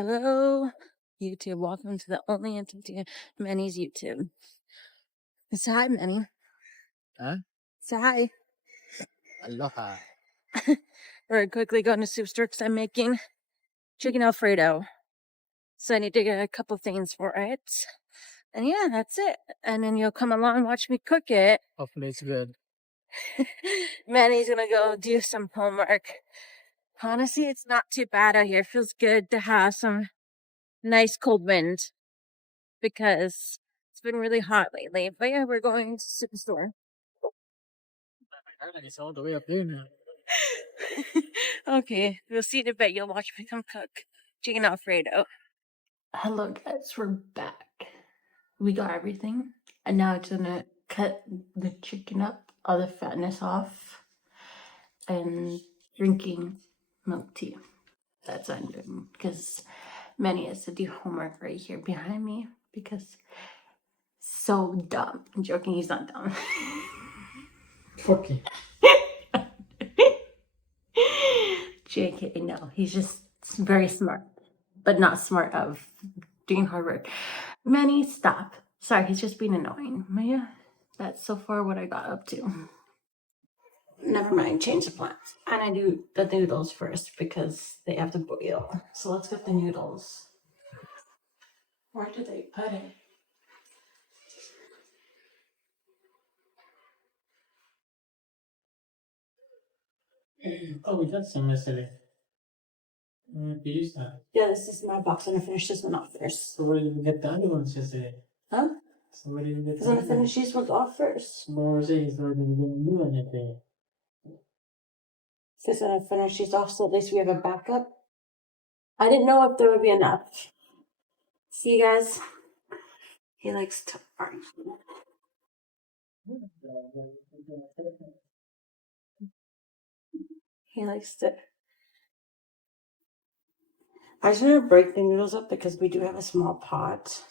Hello, YouTube. Welcome to the Only Entity Manny's YouTube. Say hi, Manny. Huh? Say hi. Aloha. We're quickly going to soup store because I'm making chicken alfredo. So I need to get a couple things for it. And yeah, that's it. And then you'll come along and watch me cook it. Hopefully it's good. Manny's gonna go do some homework. Honestly, it's not too bad out here. It feels good to have some nice cold wind because it's been really hot lately. But yeah, we're going to soup store. It's all the way up there now. Okay, we'll see in a bit. You'll watch me come cook chicken alfredo. Hello guys, we're back. We got everything. And now I'm gonna cut the chicken up, all the fatness off, and drinking milk tea. That's what I'm doing because Manny has to do homework right here behind me because so dumb. I'm joking, he's not dumb. Okay. JK, no, he's just very smart, but not smart of doing hard work. Manny, stop. Sorry, he's just being annoying. Yeah, that's so far what I got up to. Never mind, change the plans. And I do the noodles first because they have to boil. So let's get the noodles. Where did they put it? Oh, we got some yesterday. You use that. Yeah, this is my box. I'm gonna finish this one off first. So where did we get the other ones yesterday? Huh? So where did we get Because I'm gonna finish these ones off first. What we're saying is we're going to do anything. Because I'm gonna finish these off so at least we have a backup. I didn't know if there would be enough. See you guys. He likes to argue. He likes to. I just want to break the noodles up because we do have a small pot.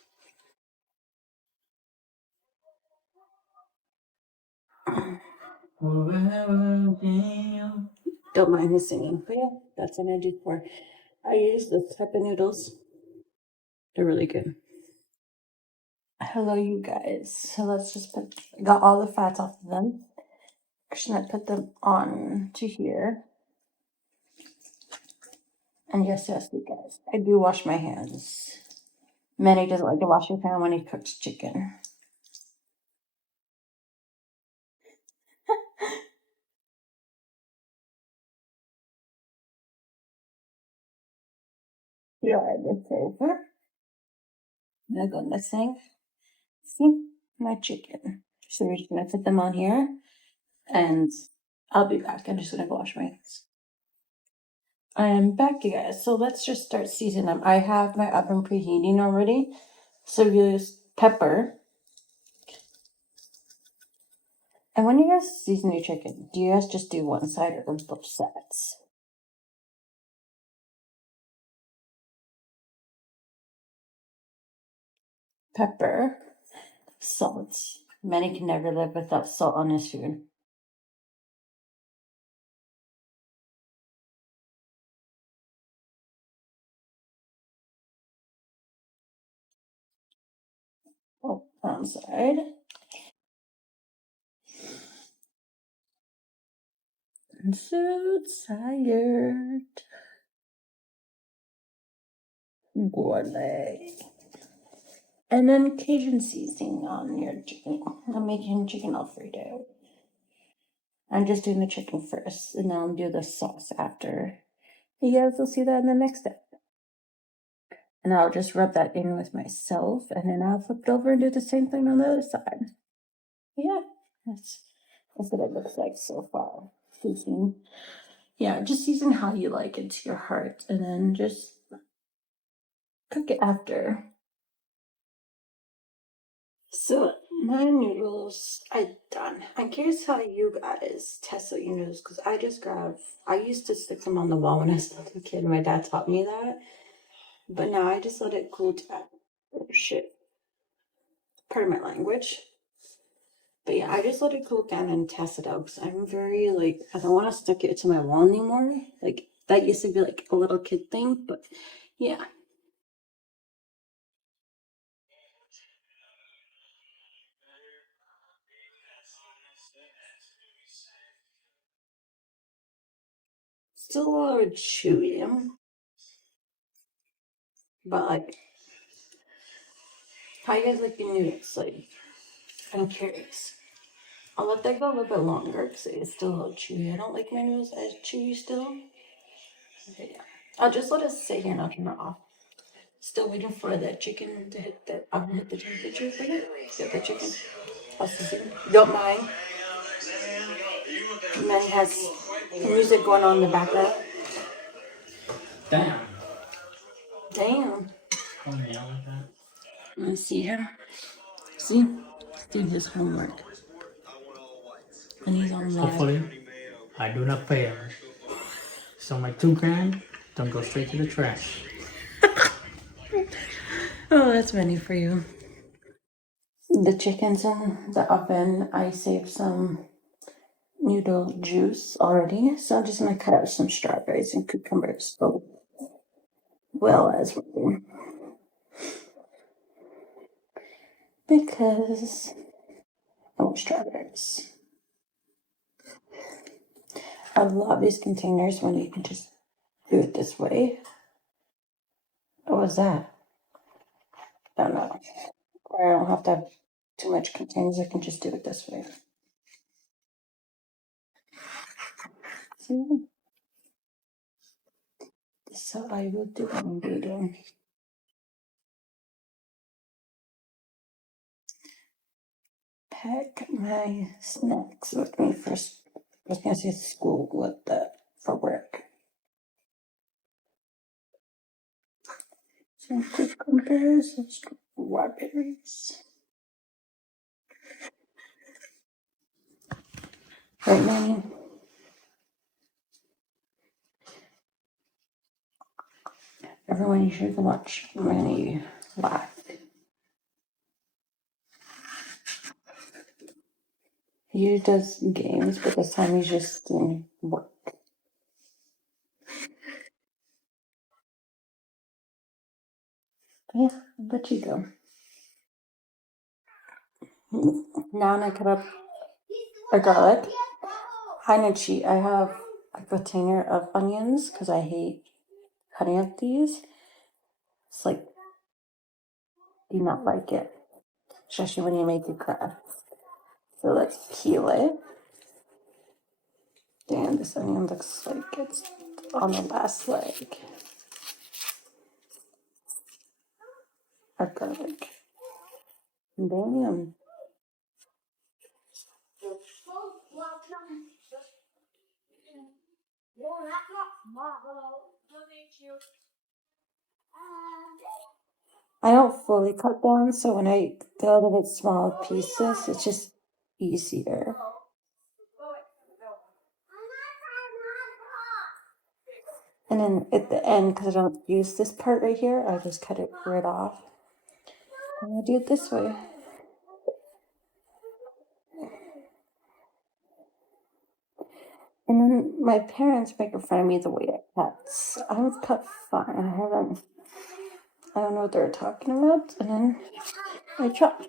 Don't mind his singing, but yeah, that's what I do for. I use this type of noodles. They're really good. Hello, you guys. So let's just put. Got all the fats off of them. Actually, I put them on to here. And yes, you guys, I do wash my hands. Manny doesn't like to wash his hands when he cooks chicken. Yeah, it's over. I'm gonna go in the sink. See my chicken. So we're just gonna put them on here, and I'll be back. I'm just gonna go wash my hands. I am back, you guys. So let's just start seasoning them. I have my oven preheating already. So use pepper. And when you guys season your chicken, do you guys just do one side or both sides? Pepper, salt. Many can never live without salt on his food. Oh, wrong side. I'm so tired. Gourmet. And then Cajun seasoning on your chicken. I'm making chicken alfredo. I'm just doing the chicken first, and then I'll do the sauce after. You guys will see that in the next step. And I'll just rub that in with myself, and then I'll flip it over and do the same thing on the other side. Yeah, that's what it looks like so far. Seasoning. Yeah, just season how you like it to your heart, and then just cook it after. So my noodles are done. I'm curious how you guys test out your noodles because I used to stick them on the wall when I was a little kid. My dad taught me that. But now I just let it cool down. Oh shit. Pardon my language. But yeah, I just let it cool down and test it out because I'm very I don't want to stick it to my wall anymore. Like that used to be like a little kid thing, but yeah. still a little chewy, but like, how you guys like your noodles? Like, I'm curious. I'll let that go a little bit longer because it's still a little chewy. I don't like my noodles as chewy still. Okay, yeah. I'll just let it sit here and I'll turn it off. Still waiting for the chicken to hit the oven, hit the temperature for it. Get the chicken. I'll see. Don't mind. And then he has music going on in the background. Damn. Damn. Don't yell like that. I see him. See? Do his homework. And he's on live. Hopefully, I do not fail. So my $2,000 don't go straight to the trash. Oh, that's money for you. The chicken's in the oven. I saved some noodle juice already, so I'm just gonna cut out some strawberries and cucumbers, well as well, because I want strawberries. I love these containers when you can just do it this way. What was that? I don't know. Or I don't have to have too much containers. I can just do it this way. See? So I will do what I'm doing. Pack my snacks with me first. I was gonna say school with for work. Some cucumbers, some strawberries. Right now, everyone, you should watch Manny live. He does games, but this time he's just doing work. Yeah, I'll let you go. Now I cut up a garlic. Hi, Nachi. I have a container of onions because I hate cutting up these. It's like, do not like it, especially when you make it crab. So let's peel it. Damn, this onion looks like it's on the last leg. Our garlic. Damn. I don't fully cut down, so when I cut it in small pieces, it's just easier. And then at the end, because I don't use this part right here, I just cut it right off. And I do it this way. And then my parents make fun of me the way I cut. I don't cut fine. I don't know what they're talking about. And then I chop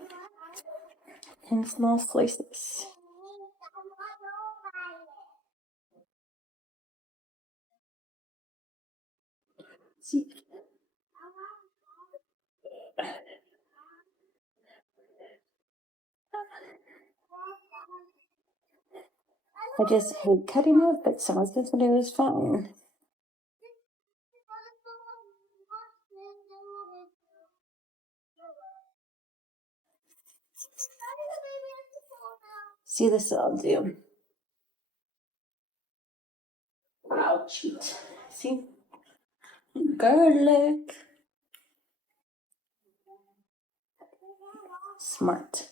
in small slices. See? I just hate cutting it, but someone says that it was fine. See, this I'll do. I'll cheat. See? Garlic. Smart.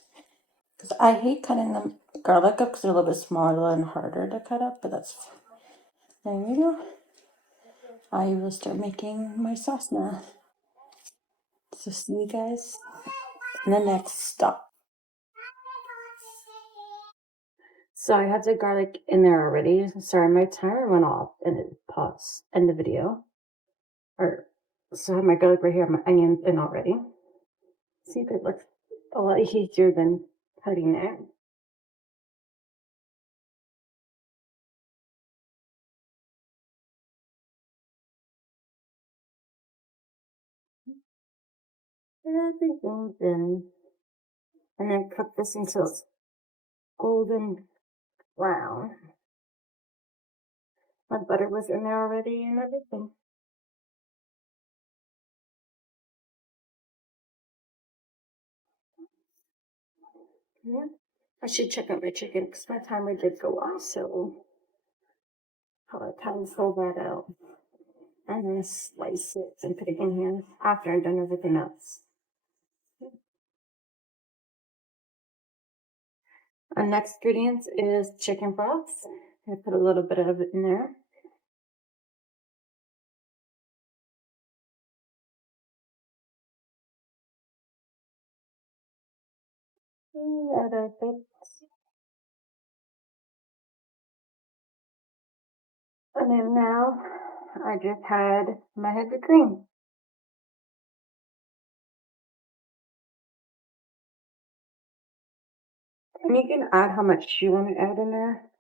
Because I hate cutting the garlic up because they're a little bit smaller and harder to cut up, but that's fine. There we go. I will start making my sauce now. So see you guys in the next stop. So I have the garlic in there already. Sorry, my timer went off and it paused. End the video. So I have my garlic right here, my onion in already. See if it looks a lot easier than cutting it. everything's in. And then cook this until it's golden brown. My butter was in there already and everything. Yeah. I should check out my chicken because my timer did go off, so I'll time to fill that out. And then slice it and put it in here after I've done everything else. Our next ingredient is chicken broth. I put a little bit of it in there. And then now I just had my heavy cream. And you can add how much you want to add in there.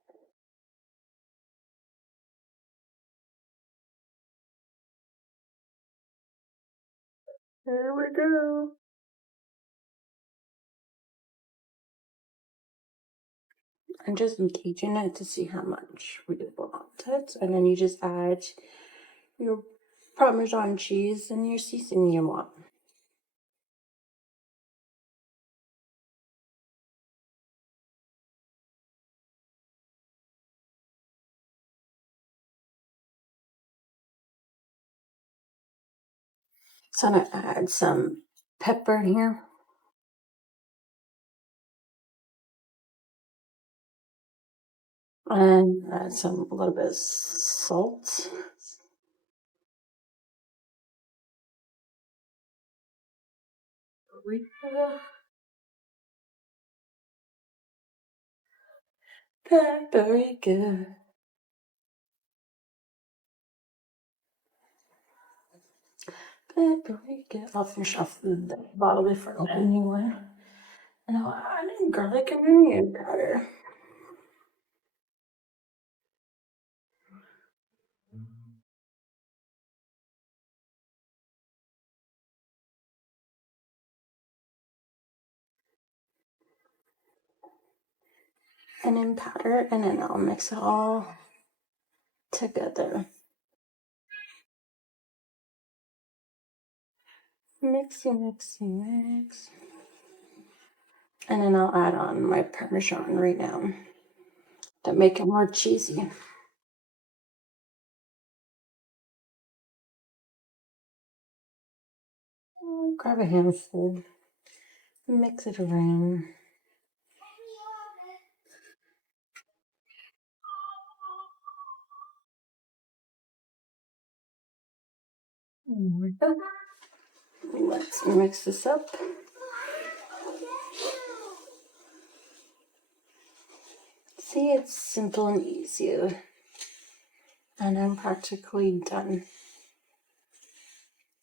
There we go. I'm just gauging it to see how much we want it. And then you just add your Parmesan cheese and your seasoning you want. So I'm gonna add some pepper here. And add a little bit of salt. Paprika. Paprika. I'll finish off the bottle before I open a new one. And I'll add in garlic and onion powder. And then powder, and then I'll mix it all together. Mixy, mixy, mix. And then I'll add on my Parmesan right now to make it more cheesy. Grab a handful, mix it around. Let's mix this up. See, it's simple and easy. And I'm practically done.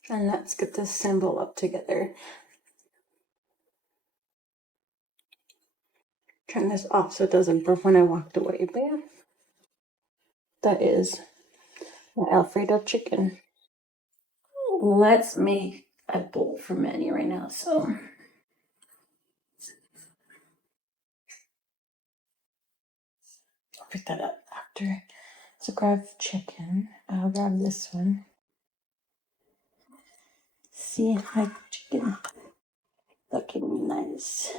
And let's get this symbol up together. Turn this off so it doesn't burn when I walked away. But yeah, that is my alfredo chicken. Let's make a bowl for Manny right now. So I'll pick that up after. So grab chicken. I'll grab this one. See my chicken looking nice.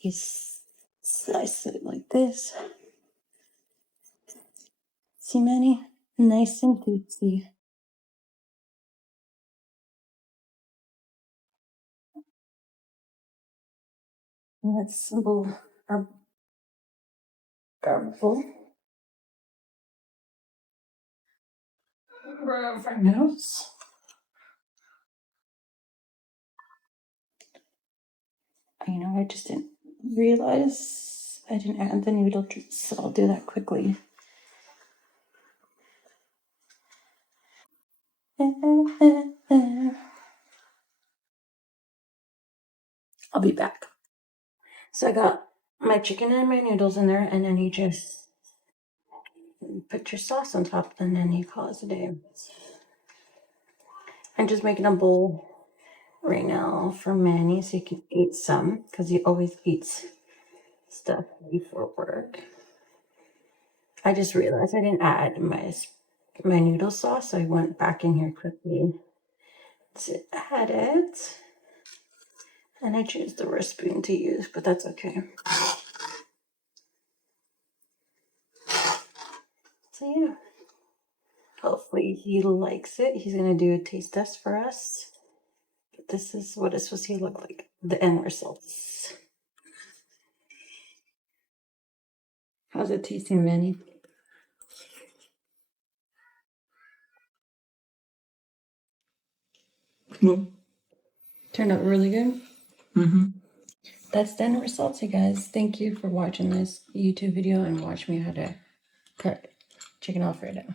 You slice it like this. See, Manny? Nice and juicy. And let's symbol our bowl. Grab our noodles. You know, I just didn't realize I didn't add the noodle juice, so I'll do that quickly. I'll be back. So I got my chicken and my noodles in there, and then you just put your sauce on top, and then you call it a day. I'm just making a bowl right now for Manny so he can eat some because he always eats stuff before work. I just realized I didn't add my noodle sauce, so I went back in here quickly to add it. And I chose the worst spoon to use, but that's okay. So yeah, hopefully he likes it. He's gonna do a taste test for us. But this is what it's supposed to look like, the end results. How's it tasting, Manny? No. Turned out really good. Mm-hmm. That's the end results, you guys. Thank you for watching this YouTube video and watch me how to cook chicken alfredo.